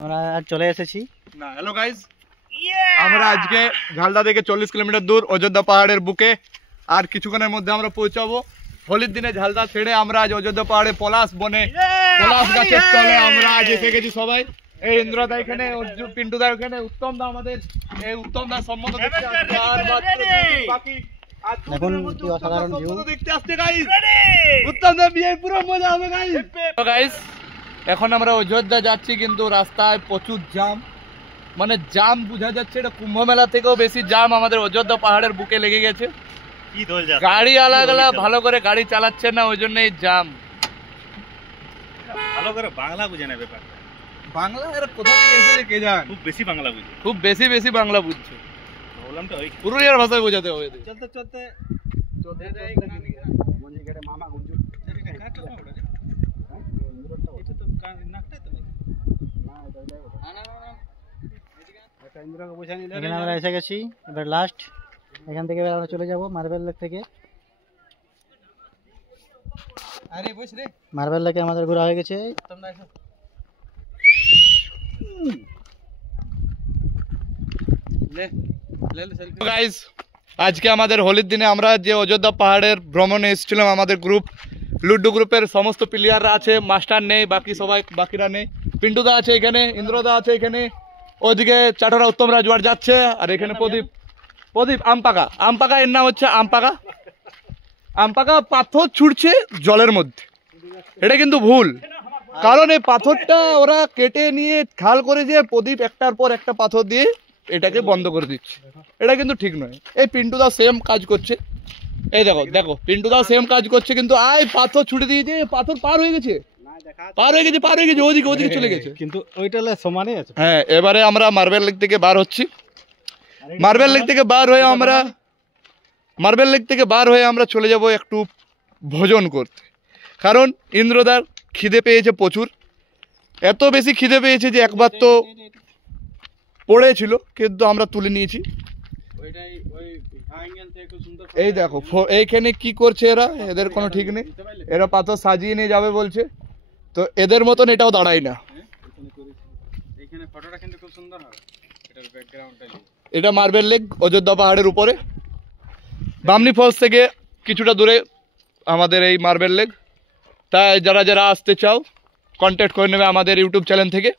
আমরা চলে এসেছি না। হ্যালো গাইস, আমরা আজকে ঝালদা থেকে 40 কিলোমিটার দূর অযোধ্যা পাহাড়ের বুকে। আর কিছুক্ষণের মধ্যে আমরা পৌঁছাবো। হোলির দিনে ঝালদা ছেড়ে আমরা আজ অযোধ্যা পাহাড়ে পলাশ বনে পলাশ গাছের তলে আমরা আজ এসে গেছি সবাই। এই ইন্দ্রদা এখানে, পিন্টুদা এখানে, উত্তম দা আমাদের এই উত্তম দা সম্বন্ধ দেখতে আসছে। আর বাকি দেখুন কি অসাধারণ ভিউ দেখতে আসছে গাইস। উত্তম দা বিয়ে পুরো মজা হবে গাইস। তো গাইস এখন আমরা অযোধ্যা যাচ্ছি, কিন্তু রাস্তায় প্রচুর জ্যাম, মানে জ্যাম বোঝা যাচ্ছে। এটা কুম্ভ মেলা থেকেও বেশি জ্যাম আমাদের অযোধ্যা পাহাড়ের বুকে লেগে গেছে। গাড়ি আলাদা ভালো করে গাড়ি চালাচ্ছে না, ওই জন্য এই জ্যাম। ভালো করে বাংলা বুঝে না ব্যাপারটা। বাংলা এর কোথা থেকে এসেছে কে জানে, খুব বেশি বাংলা বুঝে, খুব বেশি বাংলা বুঝছে। বললাম তো ওই পুরুলিয়ার ভাষায় বোঝাতে হবে। চলতে চলতে মামা এখানে আমরা এসে গেছি। এবার লাস্ট এখান থেকে আমরা চলে যাব মার্বেল লেক থেকে। মার্বেল লেকে আমাদের ঘোরা হয়ে গেছে। গাইস আজকে আমাদের হোলির দিনে আমরা যে অযোধ্যা পাহাড়ের ভ্রমণে এসেছিলাম, আমাদের গ্রুপ লুড্ডু গ্রুপের সমস্ত প্লেয়াররা আছে, মাস্টার নেই, বাকি সবাই বাকিরা নেই। পিন্টুদা আছে এখানে, ইন্দ্রদা আছে এখানে, ওইদিকে চাটরা উত্তম রাজওয়ার যাচ্ছে, আর এখানে প্রদীপ আমপাকা এর নাম হচ্ছে আমপাকা পাথর ছুটছে জলের মধ্যে। এটা কিন্তু ভুল, কারণ এই পাথরটা ওরা কেটে নিয়ে খাল করে যে প্রদীপ একটার পর একটা পাথর দিয়ে এটাকে বন্ধ করে দিচ্ছে। এটা কিন্তু ঠিক নয়। এই পিন্টুদা সেম কাজ করছে, এই দেখো পিন্টুদাও সেম কাজ করছে, কিন্তু পাথর ছুটে দিয়েছে, পাথর পার হয়ে গেছে ওদিকে চলে গেছে, কিন্তু ওইটা সমানই আছে। হ্যাঁ, এবারে আমরা মার্বেল লেক থেকে বার হচ্ছি। মার্বেল লেক থেকে বার হয়ে আমরা চলে যাব একটু ভোজন করতে, কারণ ইন্দ্রদার খিদে পেয়েছে প্রচুর। এত বেশি খিদে পেয়েছে যে একবার তো পড়েছিল, কিন্তু আমরা তুলে নিয়েছি। এই দেখো এইখানে কি করছে এরা, এদের কোনো ঠিক নেই। এরা পাথর সাজিয়ে নিয়ে যাবে বলছে, তো এদের মতন এটাও দাঁড়ায় না। এটা মার্বেল লেক অযোধ্যা পাহাড়ের উপরে, বামনি ফলস থেকে কিছুটা দূরে আমাদের এই মার্বেল লেক। তাই যারা আসতে চাও কন্ট্যাক্ট করে নেবে আমাদের ইউটিউব চ্যানেল থেকে।